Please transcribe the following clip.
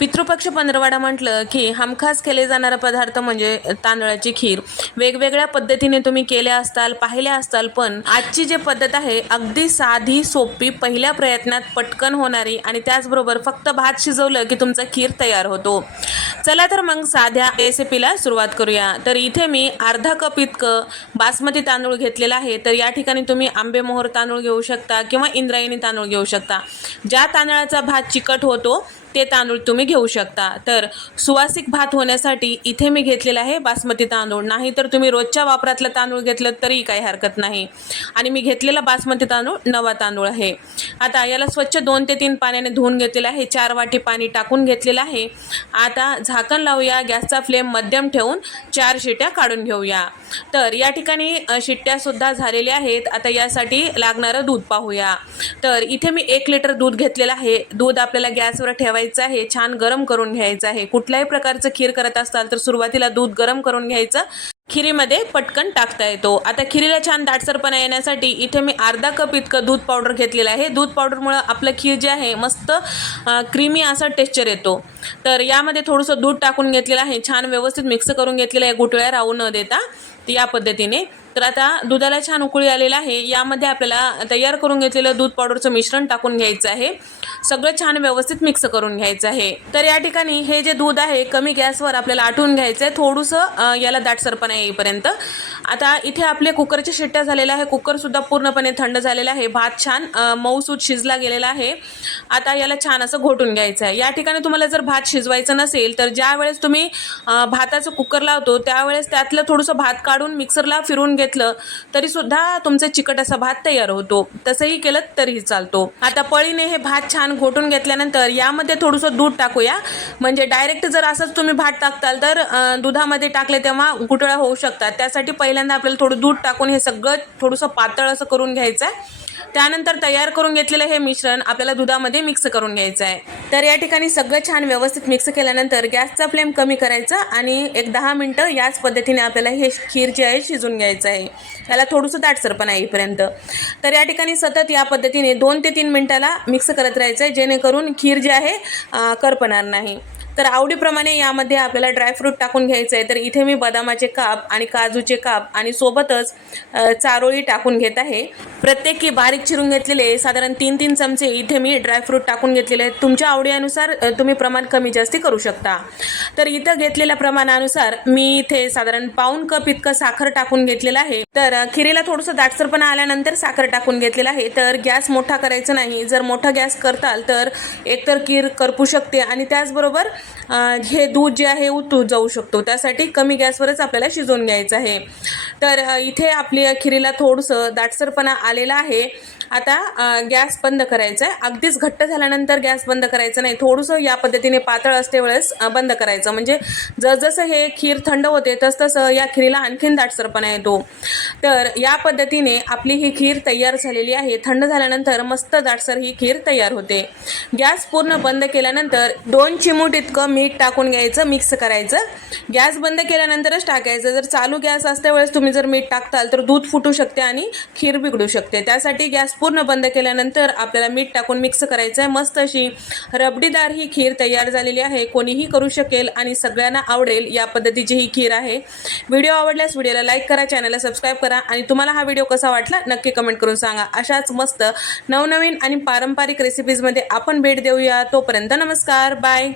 पितृपक्ष पंधरवाडा म्हटलं की हमखास केले जाणारा पदार्थ म्हणजे तांदळाची खीर. वेगवेगळ्या पद्धतीने तुम्ही केल्या असताल पाहिल्या असताल पण आजची जी पद्धत आहे अगदी साधी सोपी पहिल्या प्रयत्नात पटकन होणारी आणि त्याचबरोबर फक्त भात शिजवलं की तुमचा खीर तयार होतो. चला तर मग साध्या रेसिपीला सुरुवात करूया. तर इथे मी अर्धा कप इतकं बासमती तांदूळ घेतलेला आहे. तर या ठिकाणी तुम्ही आंबेमोहर तांदूळ घेऊ शकता किंवा इंद्रायणी तांदूळ घेऊ शकता. ज्या तांदळाचा भात चिकट होतो ते तांदूळ तुम्ही घेऊ शकता. तर सुवासिक भात होण्यासाठी इथे मी घेतलेला आहे बासमती तांदूळ. नाही तर तुम्ही रोजच्या वापरातला तांदूळ घेतलं तरी काही हरकत नाही. आणि मी घेतलेला बासमती तांदूळ नवा तांदूळ आहे. आता याला स्वच्छ दोन ते तीन पाण्याने धुवून घेतलेलं आहे. चार वाटी पाणी टाकून घेतलेलं आहे. आता झाकण लावूया. गॅसचा फ्लेम मध्यम ठेवून चार शिट्या काढून घेऊया. तर या ठिकाणी शिट्ट्यासुद्धा झालेल्या आहेत. आता यासाठी लागणारं दूध पाहूया. तर इथे मी एक लिटर दूध घेतलेलं आहे. दूध आपल्याला गॅसवर ठेवायचं आहे छान गरम करून घ्यायचं आहे. कुठल्याही प्रकारचं खीर करत असाल तर सुरुवातीला दूध गरम करून घ्यायचं. खिरीमध्ये पटकन टाकता येतो. आता खिरीला छान दाटसरपणा येण्यासाठी इथे मी अर्धा कप इतकं दूध पावडर घेतलेलं आहे. दूध पावडरमुळं आपलं खीर जे आहे मस्त क्रीमी असा टेक्स्चर येतो. तर यामध्ये थोडंसं दूध टाकून घेतलेलं आहे. छान व्यवस्थित मिक्स करून घेतलेलं आहे. गुटळ्या राहू न देता. तर या पद्धतीने. तर आता दुधाला छान उकळी आलेलं आहे. यामध्ये आपल्याला तयार करून घेतलेलं दूध पावडरचं मिश्रण टाकून घ्यायचं आहे. सगळं छान व्यवस्थित मिक्स करून घ्यायचं आहे. तर या ठिकाणी हे जे दूध आहे कमी गॅसवर आपल्याला आठवून घ्यायचं आहे थोडंसं याला याला दाटसरपणा येईपर्यंत. आता इथे आपले कुकरच्या शिट्ट्या झालेल्या आहे कुकरसुद्धा पूर्णपणे थंड झालेला आहे. भात छान मऊसूद मऊसूत शिजला गेलेला आहे. आता याला छान असं घोटून घ्यायचं आहे. या ठिकाणी तुम्हाला जर भात शिजवायचं नसेल तर ज्या वेळेस तुम्ही भाताचं कुकर लावतो त्यावेळेस त्यातलं थोडंसं भात काढून मिक्सरला फिरून घेतलं तरी सुद्धा तुमचा चिकट असा भात तयार होतो. तसंही केलं तरीही चालतो. आता पळीने हे भात छान घोटून घेतल्यानंतर यामध्ये थोडंसं दूध टाकूया. म्हणजे डायरेक्ट जर असंच तुम्ही भात टाकताल तर दुधामध्ये टाकले तेव्हा गुटळ्या होऊ शकतात. त्यासाठी पहिल्यांदा आपल्याला थोडं दूध टाकून हे सगळं थोडंसं पातळ असं करून घ्यायचं आहे त्यानंतर तयार करून घेतलेलं हे मिश्रण आपल्याला दुधामध्ये मिक्स करून घ्यायचं आहे तर या ठिकाणी सगळं छान व्यवस्थित मिक्स केल्यानंतर गॅसचा फ्लेम कमी करायचा आणि एक दहा मिनटं याच पद्धतीने आपल्याला हे खीर जे आहे शिजून घ्यायचं आहे त्याला थोडंसं दाटसरपणा येईपर्यंत तर या ठिकाणी सतत या पद्धतीने दोन ते तीन मिनटाला मिक्स करत राहायचं आहे जेणेकरून खीर जे आहे करपणार नाही. तर आवडीप्रमाणे यामध्ये आपल्याला ड्रायफ्रूट टाकून घ्यायचं आहे तर इथे मी बदामाचे काप आणि काजूचे काप आणि सोबतच चारोळी टाकून घेत आहे. प्रत्येकी बारीक चिरून घेतलेले साधारण तीन तीन चमचे इथे मी ड्रायफ्रूट टाकून घेतलेले आहेत. तुमच्या आवडीनुसार तुम्ही प्रमाण कमी जास्ती करू शकता. तर इथं घेतलेल्या प्रमाणानुसार मी इथे साधारण पाऊन कप इतकं साखर टाकून घेतलेलं आहे. तर खिरीला थोडंसं दाटसरपणा आल्यानंतर साखर टाकून घेतलेलं आहे. तर गॅस मोठा करायचा नाही. जर मोठा गॅस करताल तर एकतर खीर करपू शकते आणि त्याचबरोबर हे दूध जे आहे उतू जाऊ शकतो. त्यासाठी कमी गॅसवरच आपल्याला शिजवून घ्यायचं आहे. तर इथे आपली खिरीला थोडंसं दाटसरपणा आलेला आहे. आता गॅस बंद करायचा आहे. अगदीच घट्ट झाल्यानंतर गॅस बंद करायचं नाही. थोडंसं या पद्धतीने पातळ असते वेळेस बंद करायचं. म्हणजे जसजसं हे खीर थंड होते तसतसं या खिरीला आणखीन दाटसरपणा येतो. तर या पद्धतीने आपली ही खीर तयार झालेली आहे. थंड झाल्यानंतर मस्त दाटसर ही खीर तयार होते. गॅस पूर्ण बंद केल्यानंतर दोन चिमूट इतकं मीठ टाकून घ्यायचं मिक्स करायचं. गॅस बंद केल्यानंतरच टाकायचं. जर चालू गॅस असल्या वेळेस तुम्ही जर मीठ टाकताल तर दूध फुटू शकते आणि खीर बिघडू शकते. त्यासाठी गॅस पूर्ण बंद केल्यानंतर आपल्याला मीठ टाकून मिक्स करायचं आहे मस्त अशी रबडीदार ही खीर तयार झालेली आहे. कोणीही करू शकेल आणि सगळ्यांना आवडेल या पद्धतीची ही खीर आहे. व्हिडिओ आवडल्यास व्हिडिओला लाईक करा चॅनलला सबस्क्राईब करा आणि तुम्हाला हा व्हिडिओ कसा वाटला नक्की कमेंट करून सांगा. अशाच मस्त नवनवीन आणि पारंपरिक रेसिपीजमध्ये आपण भेट देऊया. तोपर्यंत नमस्कार. बाय